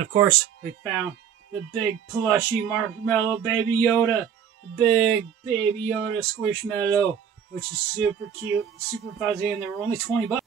then, of course, we found the big plushy marshmallow baby Yoda. The big baby Yoda squishmallow, which is super cute, super fuzzy, and they were only 20 bucks.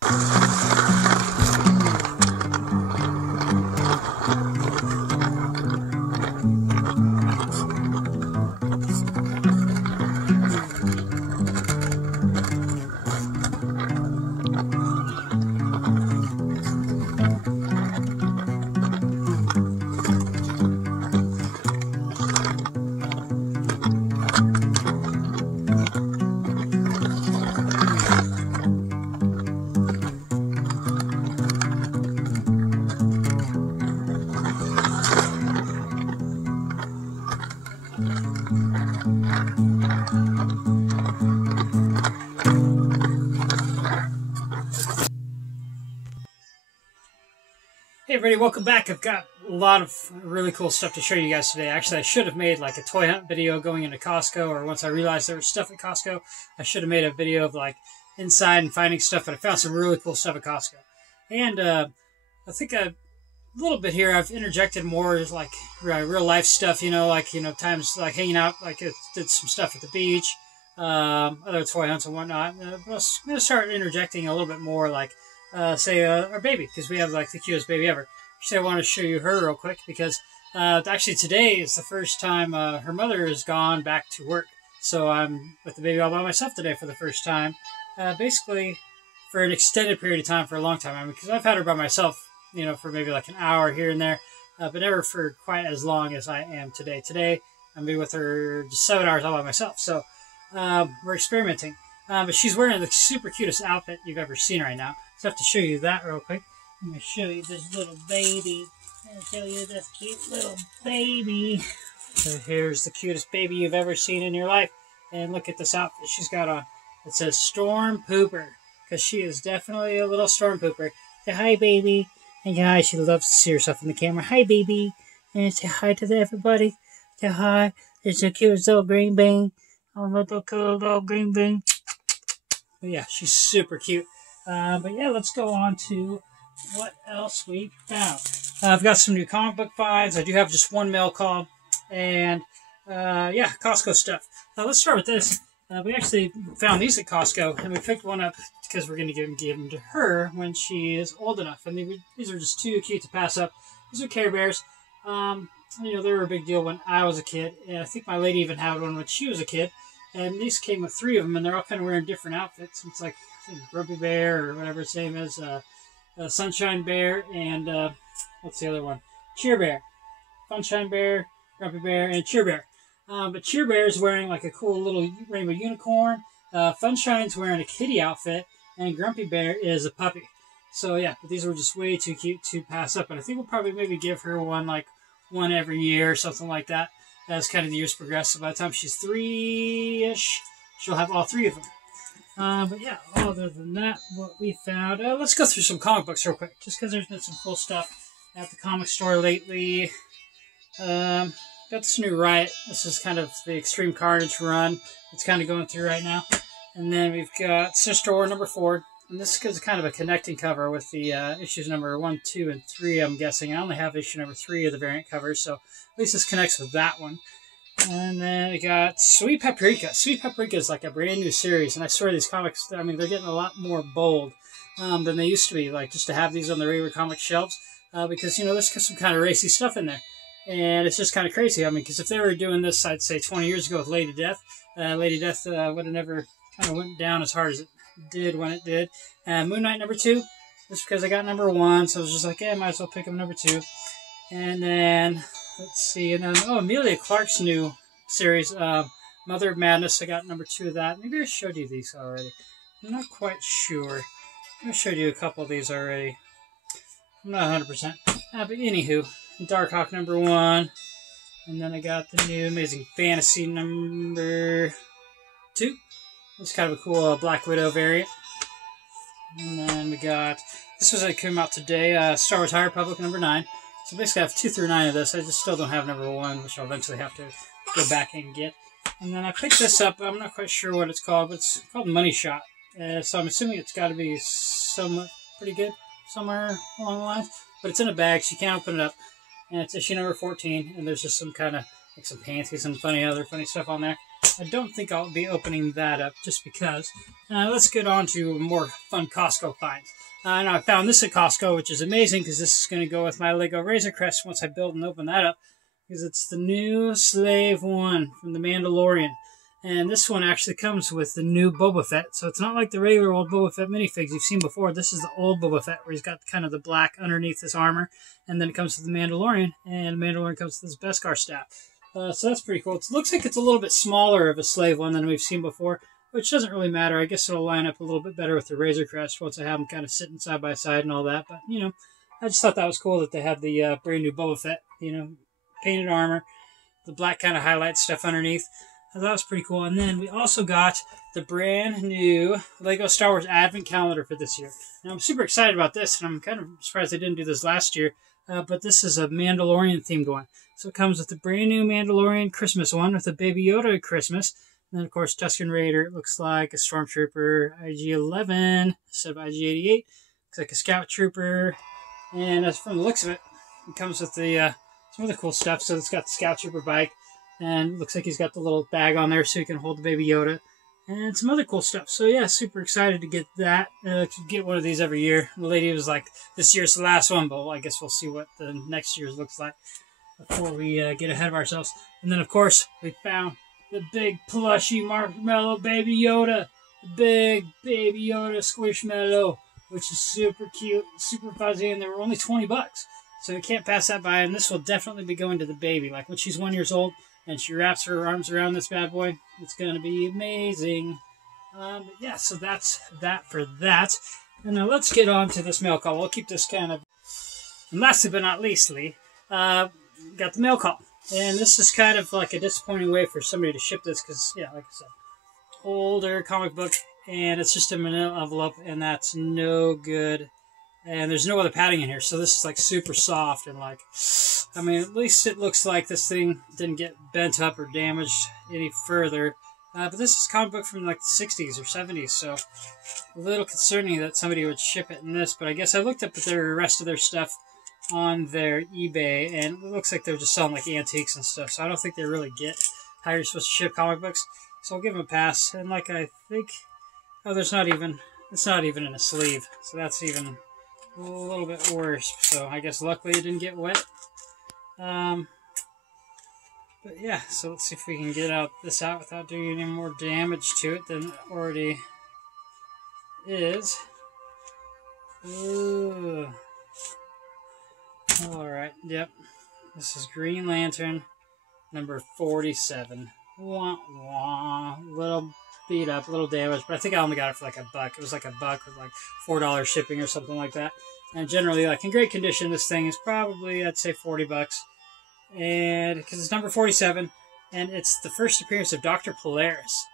Hey everybody, welcome back. I've got a lot of really cool stuff to show you guys today. Actually, I should have made like a toy hunt video going into Costco, or once I realized there was stuff at Costco, I should have made a video of like inside and finding stuff, but I found some really cool stuff at Costco. And I think a little bit here I've interjected more like real life stuff, times like hanging out, like I did some stuff at the beach, other toy hunts and whatnot. But I'm going to start interjecting a little bit more like say our baby, because we have like the cutest baby ever. Actually, I want to show you her real quick because actually today is the first time her mother has gone back to work. So I'm with the baby all by myself today for the first time, basically for an extended period of time, for a long time. I mean, because I've had her by myself, for maybe like an hour here and there, but never for quite as long as I am today. Today, I'm be with her just 7 hours all by myself. So we're experimenting. But she's wearing the super cutest outfit you've ever seen right now. So I have to show you that real quick. I'm going to show you this little baby. I'm going to show you this cute little baby. So here's the cutest baby you've ever seen in your life. And look at this outfit she's got on. It says Storm Pooper, because she is definitely a little Storm Pooper. Say hi, baby. And hi, she loves to see herself in the camera. Hi, baby. And say hi to everybody. Say hi. There's the cutest little green bean. Oh, little cool little green bean. But yeah, she's super cute. But yeah, let's go on to what else we found. I've got some new comic book finds. I do have just one mail call. And yeah, Costco stuff. Let's start with this. We actually found these at Costco, and we picked one up because we're going to give them to her when she is old enough. And these are just too cute to pass up. These are Care Bears. They were a big deal when I was a kid. And I think my lady even had one when she was a kid. And these came with 3 of them, and they're all kind of wearing different outfits. It's like, I think, Grumpy Bear, or whatever its name is, Sunshine Bear, and what's the other one? Cheer Bear. Sunshine Bear, Grumpy Bear, and Cheer Bear. But Cheer Bear is wearing like a cool little rainbow unicorn. Funshine's wearing a kitty outfit, and Grumpy Bear is a puppy. So yeah, but these were just way too cute to pass up. And I think we'll probably maybe give her one every year or something like that. As kind of the years progress. So by the time she's 3-ish, she'll have all 3 of them. But yeah, other than that, what we found... let's go through some comic books real quick, just because there's been some cool stuff at the comic store lately. Got this new Riot. This is kind of the Extreme Carnage run. It's kind of going through right now. And then we've got Sister War number 4. And this is kind of a connecting cover with the issues number 1, 2, and 3, I'm guessing. I only have issue number 3 of the variant covers, so at least this connects with that one. And then we got Sweet Paprika. Sweet Paprika is like a brand new series, and I swear these comics, I mean, they're getting a lot more bold than they used to be, like just to have these on the regular comic shelves, because, there's some kind of racy stuff in there. And it's just kind of crazy. I mean, because if they were doing this, I'd say 20 years ago with Lady Death, Lady Death would have never kind of went down as hard as it did when it did. Moon Knight number 2, just because I got number 1, so I was just like, yeah, might as well pick up number 2. And then, let's see, and then, Amelia Clark's new series, Mother of Madness, I got number 2 of that. Maybe I showed you these already. I'm not quite sure. I showed you a couple of these already. I'm not 100%. But anywho, Darkhawk number 1. And then I got the new Amazing Fantasy number 2. It's kind of a cool Black Widow variant. And then we got, this came out today, Star Wars High Republic number 9. So basically I have 2 through 9 of this. I just still don't have number 1, which I'll eventually have to go back and get. And then I picked this up. I'm not quite sure what it's called, but it's called Money Shot. So I'm assuming it's got to be somewhat pretty good somewhere along the lines. But it's in a bag, so you can't open it up. and it's issue number 14, and there's just some kind of, like some panties and other funny stuff on there. I don't think I'll be opening that up just because. Let's get on to more fun Costco finds. And I found this at Costco, which is amazing because this is going to go with my Lego Razor Crest once I build and open that up. Because it's the new Slave One from the Mandalorian. And this one actually comes with the new Boba Fett. So it's not like the regular old Boba Fett minifigs you've seen before. This is the old Boba Fett where he's got kind of the black underneath his armor. And then it comes with the Mandalorian. And the Mandalorian comes with his Beskar staff. So that's pretty cool. It looks like it's a little bit smaller of a Slave One than we've seen before. Which doesn't really matter. I guess it'll line up a little bit better with the Razor Crest once I have them kind of sitting side by side and all that. But, you know, I just thought that was cool that they have the brand new Boba Fett, you know, painted armor, the black kind of highlight stuff underneath. So that was pretty cool. And then we also got the brand new Lego Star Wars Advent Calendar for this year. Now, I'm super excited about this, and I'm kind of surprised they didn't do this last year. But this is a Mandalorian theme going. So it comes with the brand new Mandalorian Christmas one with a Baby Yoda Christmas. And then, of course, Tusken Raider. It looks like a Stormtrooper IG-11 instead of IG-88. Looks like a Scout Trooper. And as from the looks of it, it comes with the some other cool stuff. So it's got the Scout Trooper bike. And it looks like he's got the little bag on there so he can hold the Baby Yoda. And some other cool stuff. So, yeah, super excited to get that. Get one of these every year. The lady was like, this year's the last one. But I guess we'll see what the next year's looks like before we get ahead of ourselves. And then, of course, we found the big plushy Marshmallow Baby Yoda. The big Baby Yoda Squishmallow, which is super cute, super fuzzy, and they were only $20. So you can't pass that by, and this will definitely be going to the baby. Like when she's 1 year old and she wraps her arms around this bad boy, it's going to be amazing. But yeah, so that's that for that. And now let's get on to this mail call. We'll keep this kind of... And lastly but not leastly, got the mail call. And this is kind of like a disappointing way for somebody to ship this because, yeah, like I said, older comic book, and it's just a manila envelope, and that's no good. And there's no other padding in here, so this is like super soft and like, I mean, at least it looks like this thing didn't get bent up or damaged any further. But this is a comic book from like the 60s or 70s, so a little concerning that somebody would ship it in this. But I guess I looked up at the rest of their stuff on their eBay, and it looks like they're just selling like antiques and stuff, so I don't think they really get how you're supposed to ship comic books, so I'll give them a pass. And like I think, oh, it's not even in a sleeve, so that's even a little bit worse. So I guess luckily it didn't get wet. But yeah, so let's see if we can get this out without doing any more damage to it than it already is. Ooh. Alright, yep. This is Green Lantern, number 47. Wah, wah. Little beat up, little damaged, but I think I only got it for like $1. It was like $1 with like $4 shipping or something like that. And generally, like in great condition, this thing is probably, I'd say, $40. And because it's number 47, and it's the first appearance of Dr. Polaris.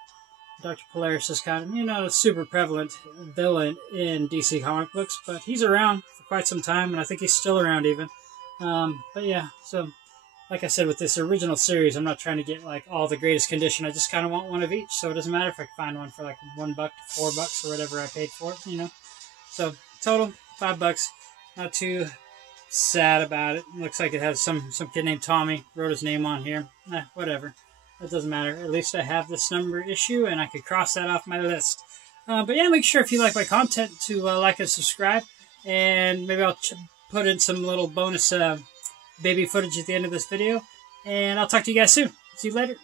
Dr. Polaris is kind of, you know, a super prevalent villain in DC comic books, but he's around for quite some time, and I think he's still around even. But yeah, so like I said, with this original series, I'm not trying to get like all the greatest condition. I just kind of want one of each, so it doesn't matter if I can find one for like $1 to $4 or whatever I paid for it, you know. So total $5. Not too sad about it. Looks like it has some kid named Tommy wrote his name on here. Whatever. It doesn't matter. At least I have this number issue, and I could cross that off my list. But yeah, make sure if you like my content to like and subscribe, and maybe I'll put in some little bonus baby footage at the end of this video. And I'll talk to you guys soon. See you later.